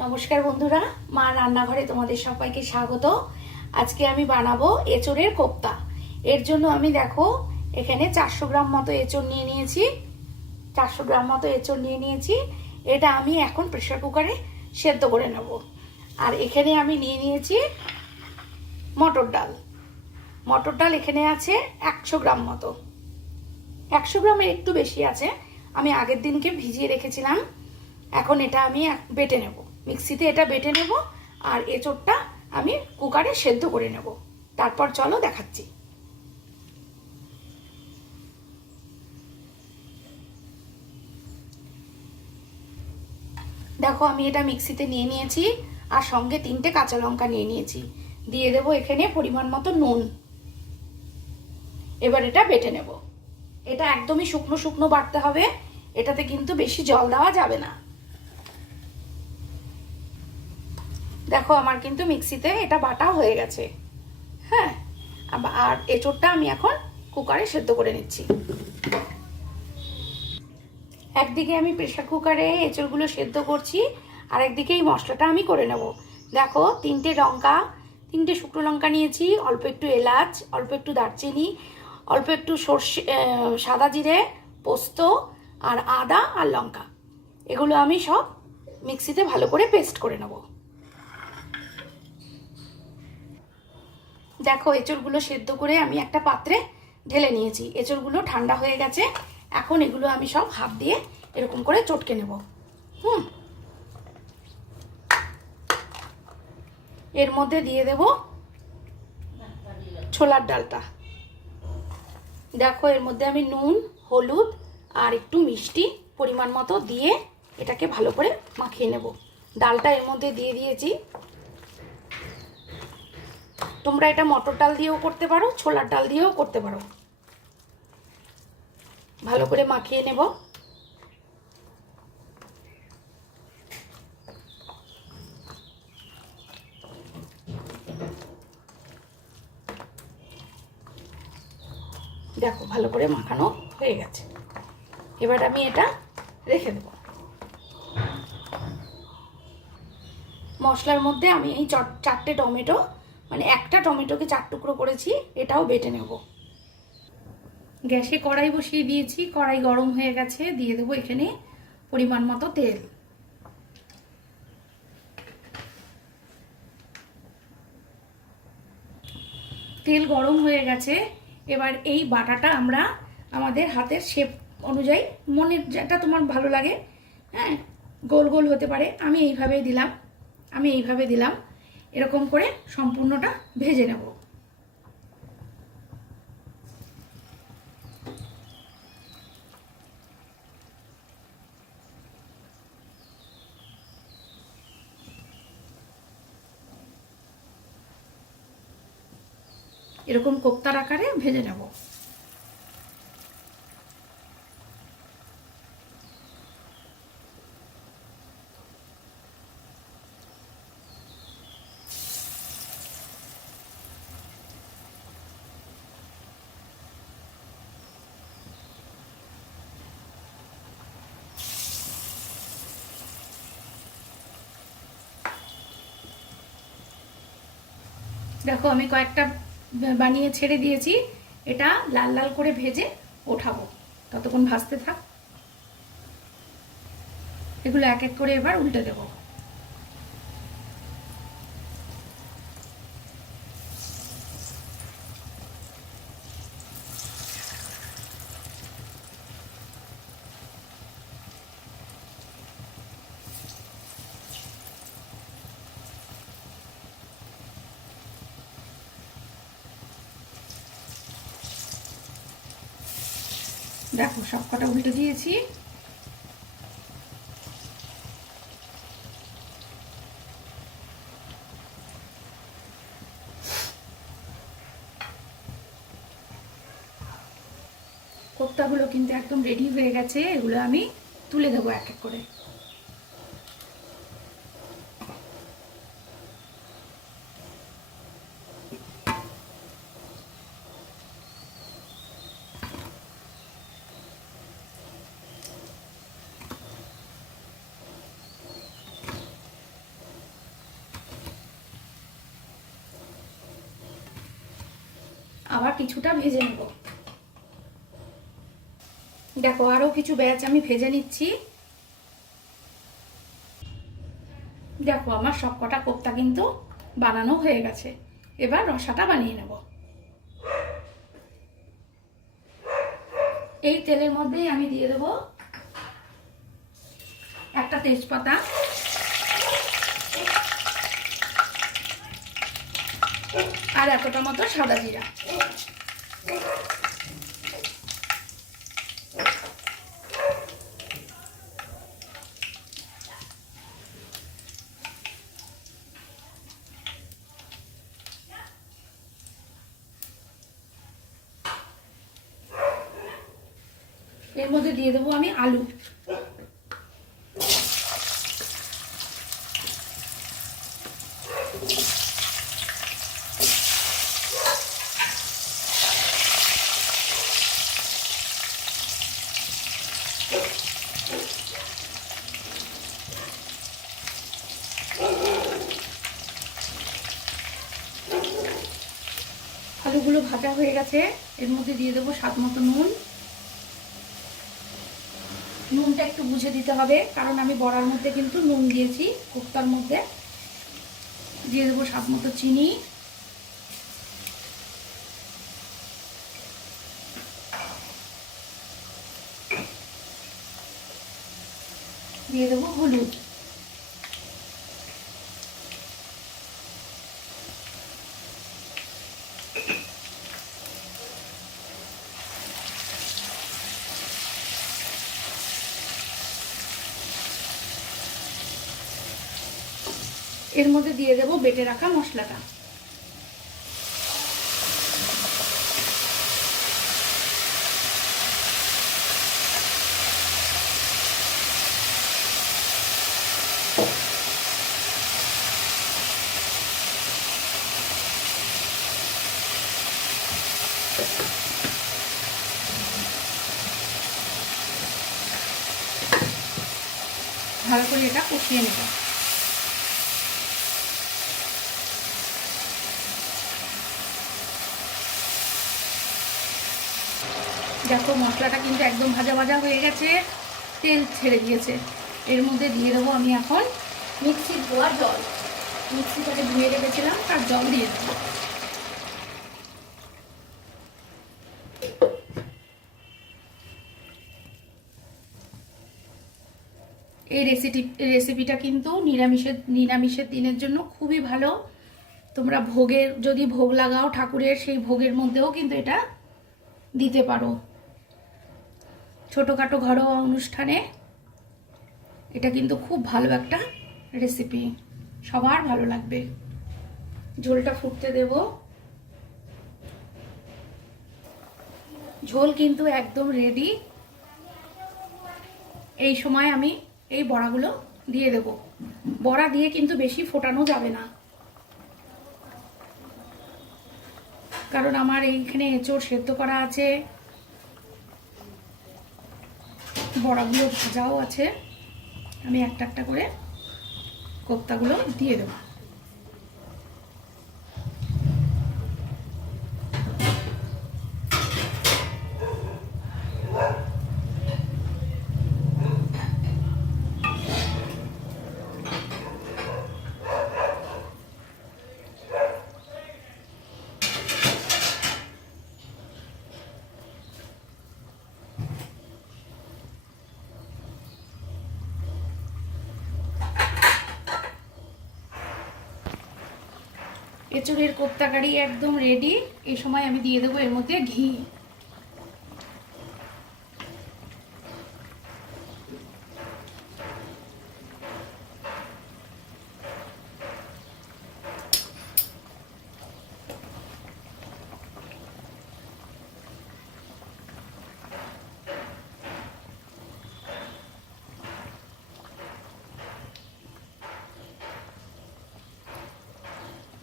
নমস্কার বন্ধুরা, মা রান্নাঘরে তোমাদের সবাইকে স্বাগত। আজকে আমি বানাবো এঁচোড়ের কোপ্তা। এর জন্য আমি দেখো এখানে 400 গ্রাম মতো এঁচোড় নিয়ে নিয়েছি। 400 গ্রাম মতো এঁচোড় নিয়ে নিয়েছি। এটা আমি এখন প্রেসার কুকারে সেদ্ধ করে নেব। আর এখানে আমি নিয়ে নিয়েছি মটর ডাল। মটর ডাল এখানে আছে 100 গ্রাম মতো। 100 গ্রামের একটু বেশি আছে। আমি আগের দিনকে ভিজিয়ে রেখেছিলাম। এখন এটা আমি বেটে নেব, মিক্সিতে এটা বেটে নেব। আর এঁচোড়টা আমি কুকারে সেদ্ধ করে নেব। তারপর চলো দেখাচ্ছি। দেখো আমি এটা মিক্সিতে নিয়ে নিয়েছি, আর সঙ্গে 3টে কাঁচা লঙ্কা নিয়ে নিয়েছি। দিয়ে দেবো এখানে পরিমাণ মতো নুন। এবার এটা বেটে নেব। এটা একদমই শুকনো শুকনো বাটতে হবে, এটাতে কিন্তু বেশি জল দেওয়া যাবে না। দেখো আমার কিন্তু মিক্সিতে এটা বাটা হয়ে গেছে। হ্যাঁ, আর এঁচোড়টা আমি এখন কুকারে সেদ্ধ করে নিচ্ছি। একদিকে আমি প্রেসার কুকারে এঁচোড়গুলো সেদ্ধ করছি, আর একদিকে এই মশলাটা আমি করে নেব। দেখো 3টে লঙ্কা, 3টে শুকনো লঙ্কা নিয়েছি, অল্প একটু এলাচ, অল্প একটু দারচিনি, অল্প একটু সর্ষে, সাদা জিরে, পোস্ত, আর আদা আর লঙ্কা। এগুলো আমি সব মিক্সিতে ভালো করে পেস্ট করে নেব। দেখো এঁচোড়গুলো সেদ্ধ করে আমি একটা পাত্রে ঢেলে নিয়েছি। এঁচোড়গুলো ঠান্ডা হয়ে গেছে। এখন এগুলো আমি সব হাত দিয়ে এরকম করে চটকে নেব। এর মধ্যে দিয়ে দেব ছোলার ডালটা। দেখো এর মধ্যে আমি নুন, হলুদ আর একটু মিষ্টি পরিমাণ মতো দিয়ে এটাকে ভালো করে মাখিয়ে নেব। ডালটা এর মধ্যে দিয়ে দিয়েছি। তোমরা এটা মটর ডাল দিয়েও করতে পারো, ছোলার ডাল দিয়েও করতে পারো। ভালো করে মাখিয়ে নেব। দেখো ভালো করে মাখানো হয়ে গেছে। এবার আমি এটা রেখে দেব। মশলার মধ্যে আমি এই 4টে টমেটো, মানে একটা টমেটোকে 4 টুকরো করেছি, এটাও বেটে নেব। গ্যাসে কড়াই বসিয়ে দিয়েছি, কড়াই গরম হয়ে গেছে। দিয়ে দেবো এখানে পরিমাণ মতো তেল। তেল গরম হয়ে গেছে। এবার এই বাটাটা আমরা আমাদের হাতের শেপ অনুযায়ী, মনের যেটা তোমার ভালো লাগে, হ্যাঁ, গোল গোল হতে পারে, আমি এইভাবে দিলাম। এরকম করে সম্পূর্ণটা ভেজে নেব। এরকম কোপ্তার আকারে ভেজে নেব। দেখো আমি কয়েকটা বানিয়ে ছেড়ে দিয়েছি। এটা লাল লাল করে ভেজে ওঠাবো, ততক্ষণ ভাজতে থাক। এগুলো এক এক করে এবার উল্টে দেবো। দেখো সব কটা উল্টে দিয়েছি। কোপ্তাগুলো কিন্তু একদম রেডি হয়ে গেছে। এগুলো আমি তুলে দেবো এক এক করে। আবার কিছুটা ভেজে নেব। দেখো আরও কিছু ব্যাচ আমি ভেজে নিচ্ছি। দেখো আমার সবকটা কোপ্তা কিন্তু বানানো হয়ে গেছে। এবার রসাটা বানিয়ে নেব। এই তেলের মধ্যেই আমি দিয়ে দেব একটা তেজপাতা, আর এতটা মতো সাদা জিরা। এর মধ্যে দিয়ে দেবো আমি আলু। আলুগুলো ভাজা হয়ে গেছে। এর মধ্যে দিয়ে দেবো স্বাদ মতো নুন। নুনটা একটু বুঝে দিতে হবে, কারণ আমি বড়ার মধ্যে কিন্তু নুন দিয়েছি। কোপ্তার মধ্যে দিয়ে দেবো স্বাদ মতো চিনি, দিয়ে দেবো হলুদ। এর মধ্যে দিয়ে দেবো বেটে রাখা মশলাটা। ভালো করে এটা কষিয়ে নেব। দেখো মশলাটা কিন্তু একদম ভাজা ভাজা হয়ে গেছে, তেল ছেড়ে দিয়েছে। এর মধ্যে দিয়ে দেবো আমি এখন মিক্সির ধোয়া জল। মিক্সিটাকে ধুয়ে রেখেছিলাম, তার জল দিয়ে দেবো। এই রেসিপিটা কিন্তু নিরামিষের দিনের জন্য খুবই ভালো। তোমরা ভোগের যদি ভোগ লাগাও ঠাকুরের, সেই ভোগের মধ্যেও কিন্তু এটা দিতে পারো। ছোটোখাটো ঘরোয়া অনুষ্ঠানে এটা কিন্তু খুব ভালো একটা রেসিপি, সবার ভালো লাগবে। ঝোলটা ফুটতে দেব। ঝোল কিন্তু একদম রেডি। এই সময় আমি এই বড়াগুলো দিয়ে দেব। বড়া দিয়ে কিন্তু বেশি ফোটানো যাবে না, কারণ আমার এইখানে এঁচোড় সেদ্ধ করা আছে, বড়াগুলো ভাজাও আছে। আমি একটা একটা করে কোপ্তাগুলো দিয়ে দেব। এঁচোড়ের কোপ্তা কারি একদম রেডি। এই সময় আমি দিয়ে দেবো এর মধ্যে ঘি।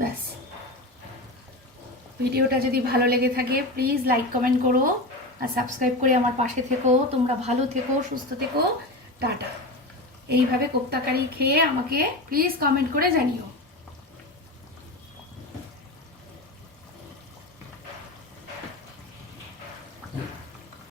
ব্যাস, ভিডিওটা যদি ভালো লেগে থাকে প্লিজ লাইক কমেন্ট করো, আর সাবস্ক্রাইব করে আমার পাশে থেকো। তোমরা ভালো থেকো, সুস্থ থেকো, টাটা। এইভাবে কোপ্তা কারি খেয়ে আমাকে প্লিজ কমেন্ট করে জানিও।